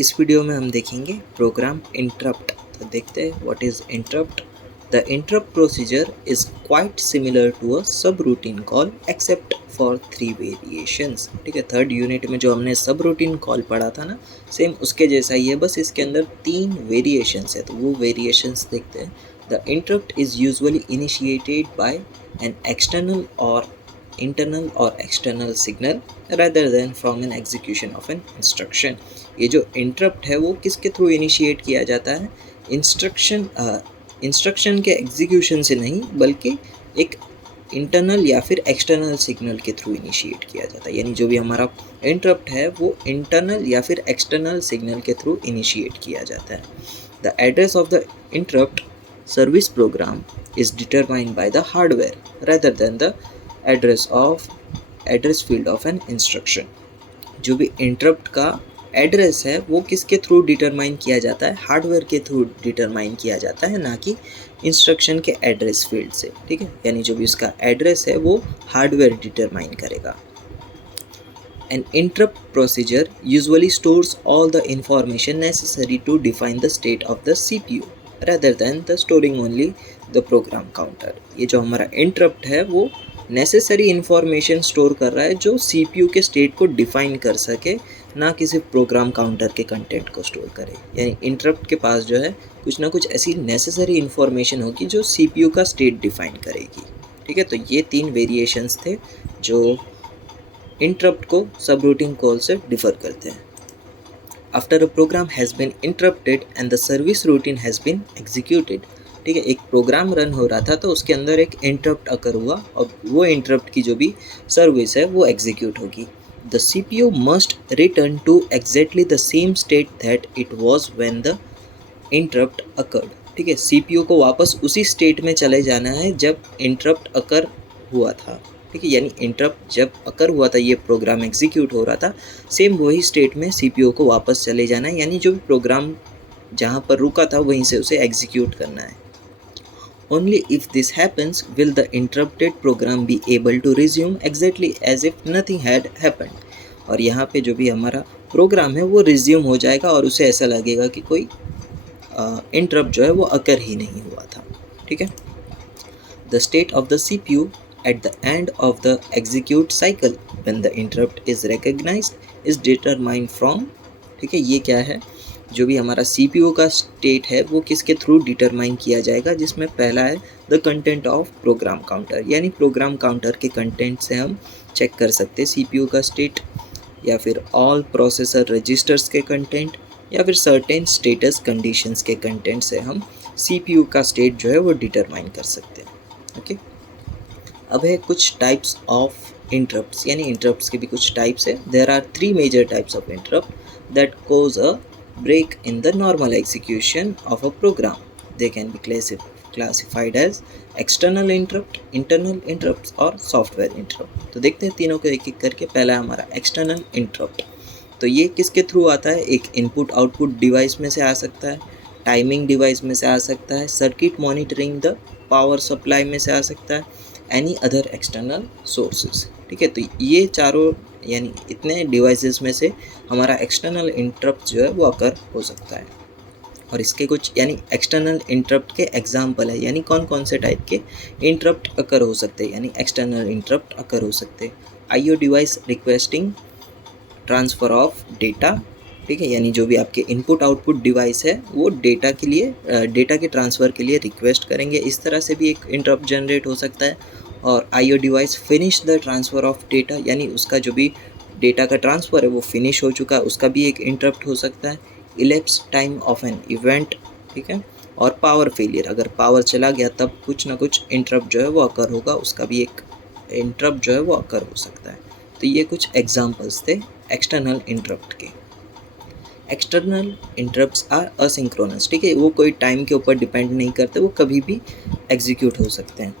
इस वीडियो में हम देखेंगे प्रोग्राम इंटरप्ट। तो देखते हैं what is interrupt. The interrupt procedure is quite similar to a subroutine call except for 3 variations. ठीक है, थर्ड यूनिट में जो हमने सब रूटीन कॉल पढ़ा था ना, सेम उसके जैसा ही है, बस इसके अंदर 3 वेरिएशंस है। तो वो वेरिएशंस देखते हैं। The interrupt is usually initiated by an external और internal or external signal rather than from an execution of an instruction। ये जो इंटरप्ट है वो किसके थ्रू इनिशिएट किया जाता है? इंस्ट्रक्शन के एग्जीक्यूशन से नहीं, बल्कि एक इंटरनल या फिर एक्सटर्नल सिग्नल के थ्रू इनिशिएट किया जाता है। यानी जो भी हमारा इंटरप्ट है वो इंटरनल या फिर एक्सटर्नल सिग्नल के थ्रू इनिशिएट किया जाता है। The address of the interrupt service program is determined by the hardware rather than the address field of an instruction. जो भी इंटरप्ट का एड्रेस है वो किसके थ्रू डिटरमाइन किया जाता है? हार्डवेयर के थ्रू डिटरमाइन किया जाता है, ना कि इंस्ट्रक्शन के एड्रेस फील्ड से। ठीक है, यानी जो भी उसका एड्रेस है वो हार्डवेयर डिटरमाइन करेगा। An interrupt procedure usually stores all the information necessary to define the state of the CPU rather than the storing only the program counter। ये जो हमारा इंटरप्ट है वो नेसेसरी इंफॉर्मेशन स्टोर कर रहा है जो CPU के स्टेट को डिफाइन कर सके, ना कि सिर्फ प्रोग्राम काउंटर के कंटेंट को स्टोर करे। यानी इंटरप्ट के पास जो है कुछ ना कुछ ऐसी नेसेसरी इंफॉर्मेशन होगी जो CPU का स्टेट डिफाइन करेगी। ठीक है, तो ये 3 वेरिएशंस थे जो इंटरप्ट को सब रूटीन कॉल से डिफर करते हैं। After a program has been interrupted and the service routine has been executed. ठीक है, एक प्रोग्राम रन हो रहा था तो उसके अंदर एक इंटरप्ट अकर हुआ और वो इंटरप्ट की जो भी सर्विस है वो एग्जीक्यूट होगी। The CPU must return to exactly the same state that it was when the interrupt occurred. ठीक है, CPU को वापस उसी स्टेट में चले जाना है जब इंटरप्ट अकर हुआ था। ठीक है, यानी इंटरप्ट जब अकर हुआ था, ये प्रोग्राम एग्जीक्यूट हो रहा था, सेम वही स्टेट में CPU को वापस चले जाना है। यानी जो भी प्रोग्राम जहाँ पर रुका था वहीं से उसे एग्जीक्यूट करना है। Only if this happens will the interrupted program be able to resume exactly as if nothing had happened। और यहाँ पे जो भी हमारा प्रोग्राम है वो रिज्यूम हो जाएगा और उसे ऐसा लगेगा कि कोई इंटरप्ट जो है वो अकर ही नहीं हुआ था। ठीक है, the state of the CPU at the end of the execute cycle when the interrupt is recognized is determined from। ठीक है, ये क्या है? जो भी हमारा CPU का स्टेट है वो किसके थ्रू डिटरमाइन किया जाएगा? जिसमें पहला है the content of program counter. यानी प्रोग्राम काउंटर के कंटेंट से हम चेक कर सकते हैं CPU का स्टेट, या फिर ऑल प्रोसेसर रजिस्टर्स के कंटेंट, या फिर सर्टेन स्टेटस कंडीशंस के कंटेंट से हम CPU का स्टेट जो है वो डिटरमाइन कर सकते हैं। ओके, अब है कुछ टाइप्स ऑफ इंटरप्ट्स, यानी इंटरप्ट्स के भी कुछ टाइप्स है। There are 3 major types of interrupt that cause a break in the normal execution of a program. They can be classified as external interrupt, internal interrupts और software interrupt. तो देखते हैं तीनों को एक एक करके। पहला हमारा एक्सटर्नल इंटरप्ट। तो ये किसके थ्रू आता है? एक इनपुट आउटपुट डिवाइस में से आ सकता है, टाइमिंग डिवाइस में से आ सकता है, circuit monitoring the power supply में से आ सकता है, एनी अदर एक्सटर्नल सोर्सेज। ठीक है, तो ये चारों यानी इतने डिवाइसेस में से हमारा एक्सटर्नल इंटरप्ट जो है वो अकर हो सकता है। और इसके कुछ यानी एक्सटर्नल इंटरप्ट के एग्जाम्पल है, यानी कौन कौन से टाइप के इंटरप्ट अकर हो सकते हैं, यानी एक्सटर्नल इंटरप्ट अकर हो सकते हैं। IO device requesting transfer of data. ठीक है, यानी जो भी आपके इनपुट आउटपुट डिवाइस है वो डेटा के लिए डेटा के ट्रांसफ़र के लिए रिक्वेस्ट करेंगे, इस तरह से भी एक इंटरप्ट जनरेट हो सकता है। और IO device finish the transfer of data, यानी उसका जो भी डेटा का ट्रांसफ़र है वो फिनिश हो चुका है, उसका भी एक इंटरप्ट हो सकता है। Ellipse time of an event. ठीक है, और पावर फेलियर, अगर पावर चला गया तब कुछ ना कुछ इंटरप्ट जो है वो अकर होगा, उसका भी एक इंटरप्ट जो है वो अकर हो सकता है। तो ये कुछ एग्जाम्पल्स थे एक्सटर्नल इंटरप्ट के। External interrupts are asynchronous. ठीक है, वो कोई टाइम के ऊपर डिपेंड नहीं करते, वो कभी भी एग्जीक्यूट हो सकते हैं।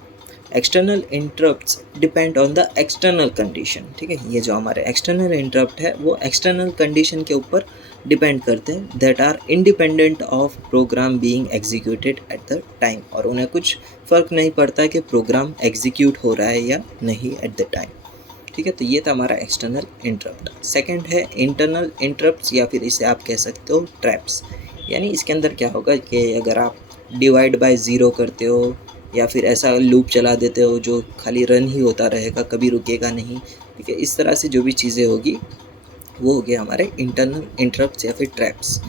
External interrupts depend on the external condition. ठीक है, ये जो हमारे एक्सटर्नल इंटरप्ट है वो एक्सटर्नल कंडीशन के ऊपर डिपेंड करते हैं, that are independent of program being executed at the time. और उन्हें कुछ फ़र्क नहीं पड़ता कि प्रोग्राम एग्जीक्यूट हो रहा है या नहीं एट द टाइम। ठीक है, तो ये था हमारा एक्सटर्नल इंटरप्ट। सेकंड है इंटरनल इंटरप्ट्स, या फिर इसे आप कह सकते हो ट्रैप्स। यानी इसके अंदर क्या होगा कि अगर आप डिवाइड बाय ज़ीरो करते हो या फिर ऐसा लूप चला देते हो जो खाली रन ही होता रहेगा, कभी रुकेगा नहीं, ठीक है, इस तरह से जो भी चीज़ें होगी वो हो गया हमारे इंटरनल इंटरप्ट्स या फिर traps.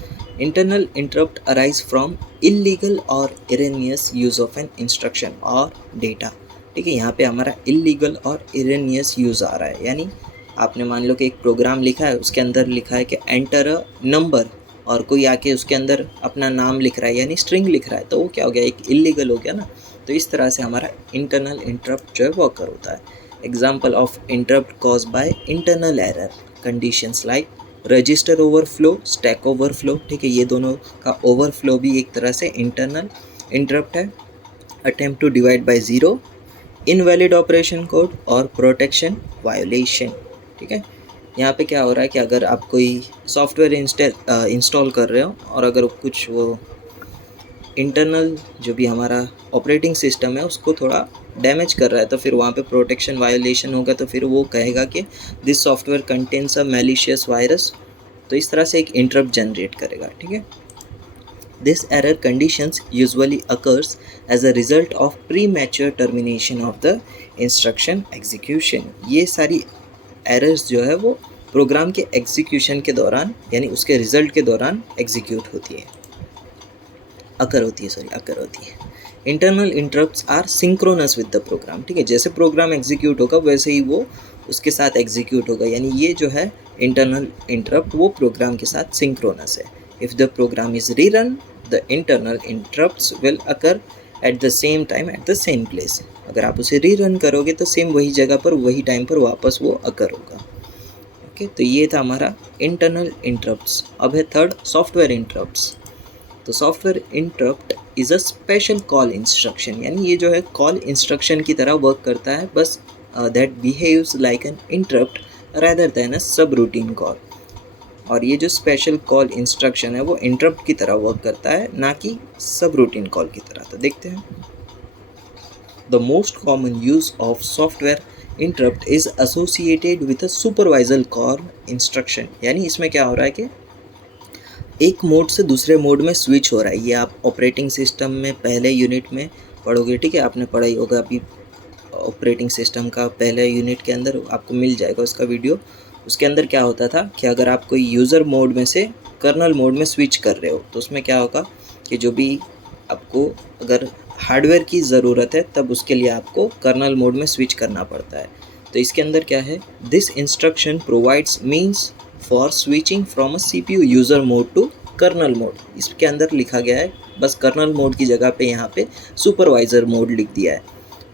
Internal interrupt arise from illegal और erroneous use of an instruction और डेटा। ठीक है, यहाँ पे हमारा इलीगल और इरेनियस यूज़ आ रहा है, यानी आपने मान लो कि एक प्रोग्राम लिखा है, उसके अंदर लिखा है कि एंटर अ नंबर, और कोई आके उसके अंदर अपना नाम लिख रहा है यानी स्ट्रिंग लिख रहा है, तो वो क्या हो गया, एक इलीगल हो गया ना। तो इस तरह से हमारा इंटरनल इंटरप्ट जो है वो अकर होता है। Example of interrupt cause by internal error conditions like register overflow, stack overflow. ठीक है, ये दोनों का ओवरफ्लो भी एक तरह से इंटरनल इंटरप्ट है। Attempt to divide by zero, invalid operation code और प्रोटेक्शन वायोलेशन। ठीक है, यहाँ पे क्या हो रहा है कि अगर आप कोई सॉफ्टवेयर इंस्टॉल कर रहे हो और अगर कुछ वो इंटरनल जो भी हमारा ऑपरेटिंग सिस्टम है उसको थोड़ा डैमेज कर रहा है, तो फिर वहाँ पे प्रोटेक्शन वायोलेशन होगा, तो फिर वो कहेगा कि this software contains a malicious virus, तो इस तरह से एक इंटरप्ट जनरेट करेगा। ठीक है, this error conditions usually occurs as a result of premature termination of the instruction execution. ये सारी एरर्स जो है वो प्रोग्राम के एग्जीक्यूशन के दौरान यानी उसके रिजल्ट के दौरान एग्जीक्यूट होती है, अकर होती है। Internal interrupts are synchronous with the program. ठीक है, जैसे प्रोग्राम एग्जीक्यूट होगा वैसे ही वो उसके साथ एग्जीक्यूट होगा, यानी ये जो है इंटरनल इंटरप्ट वो प्रोग्राम के साथ सिंक्रोनस है। If the program is rerun, the internal interrupts will occur at the same time at the same place. अगर आप उसे रीरन करोगे तो सेम वही जगह पर वही टाइम पर वापस वो अकर होगा। ओके, तो ये था हमारा इंटरनल इंटरप्ट्स। अब है थर्ड, सॉफ्टवेयर इंटरप्ट्स। तो software interrupt is a special call instruction, यानी ये जो है कॉल इंस्ट्रक्शन की तरह वर्क करता है, बस that behaves like an interrupt rather than a subroutine call. और ये जो स्पेशल कॉल इंस्ट्रक्शन है वो इंटरप्ट की तरह वर्क करता है, ना कि सब रूटीन कॉल की तरह। तो देखते हैं। The most common use of software interrupt is associated with a supervisor call instruction, यानी इसमें क्या हो रहा है कि एक मोड से दूसरे मोड में स्विच हो रहा है। ये आप ऑपरेटिंग सिस्टम में पहले यूनिट में पढ़ोगे। ठीक है, आपने पढ़ा ही होगा अभी ऑपरेटिंग सिस्टम का पहले यूनिट के अंदर आपको मिल जाएगा उसका वीडियो। उसके अंदर क्या होता था कि अगर आप कोई यूज़र मोड में से कर्नल मोड में स्विच कर रहे हो तो उसमें क्या होगा कि जो भी आपको अगर हार्डवेयर की ज़रूरत है तब उसके लिए आपको कर्नल मोड में स्विच करना पड़ता है। तो इसके अंदर क्या है, this instruction provides means for switching from a CPU user mode to kernel mode. इसके अंदर लिखा गया है, बस कर्नल मोड की जगह पे यहाँ पे सुपरवाइज़र मोड लिख दिया है।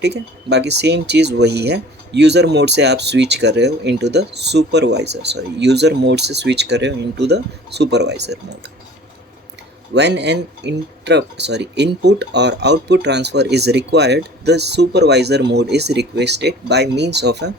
ठीक है, बाकी सेम चीज़ वही है। यूज़र मोड से आप स्विच कर रहे हो into the supervisor, user mode से स्विच कर रहे हो into the supervisor mode. When an input or output transfer is required, the supervisor mode is requested by means of a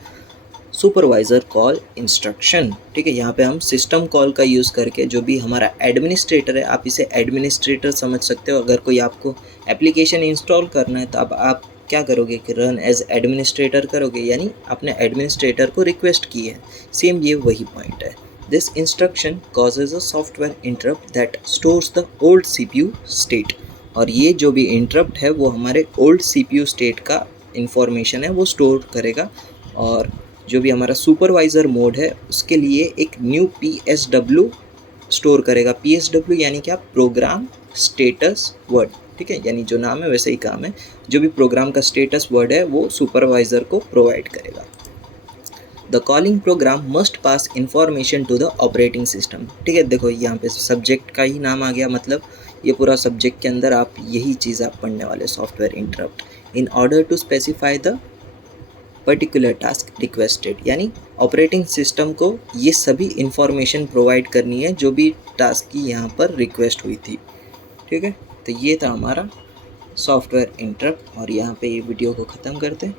supervisor call instruction. ठीक है, यहाँ पे हम सिस्टम कॉल का यूज़ करके जो भी हमारा एडमिनिस्ट्रेटर है, आप इसे एडमिनिस्ट्रेटर समझ सकते हो। अगर कोई आपको एप्लीकेशन इंस्टॉल करना है तो अब आप क्या करोगे कि रन एज एडमिनिस्ट्रेटर करोगे, यानी अपने एडमिनिस्ट्रेटर को रिक्वेस्ट की है। सेम ये वही पॉइंट है। This instruction causes a software interrupt that stores the old CPU state. और ये जो भी इंटरप्ट है वो हमारे ओल्ड CPU स्टेट का इंफॉर्मेशन है वो स्टोर करेगा, और जो भी हमारा सुपरवाइज़र मोड है उसके लिए एक न्यू PSW स्टोर करेगा। PSW यानी क्या, प्रोग्राम स्टेटस वर्ड। ठीक है, यानी जो नाम है वैसे ही काम है, जो भी प्रोग्राम का स्टेटस वर्ड है वो सुपरवाइज़र को प्रोवाइड करेगा। The calling program must pass information to the operating system. ठीक है, देखो यहाँ पे सब्जेक्ट का ही नाम आ गया, मतलब ये पूरा सब्जेक्ट के अंदर आप यही चीज़ आप पढ़ने वाले, software interrupt. In order to specify the particular task requested, यानी ऑपरेटिंग सिस्टम को ये सभी इंफॉर्मेशन प्रोवाइड करनी है जो भी टास्क की यहाँ पर रिक्वेस्ट हुई थी। ठीक है, तो ये था हमारा सॉफ्टवेयर इंटरप्ट, और यहाँ पे ये वीडियो को ख़त्म करते हैं।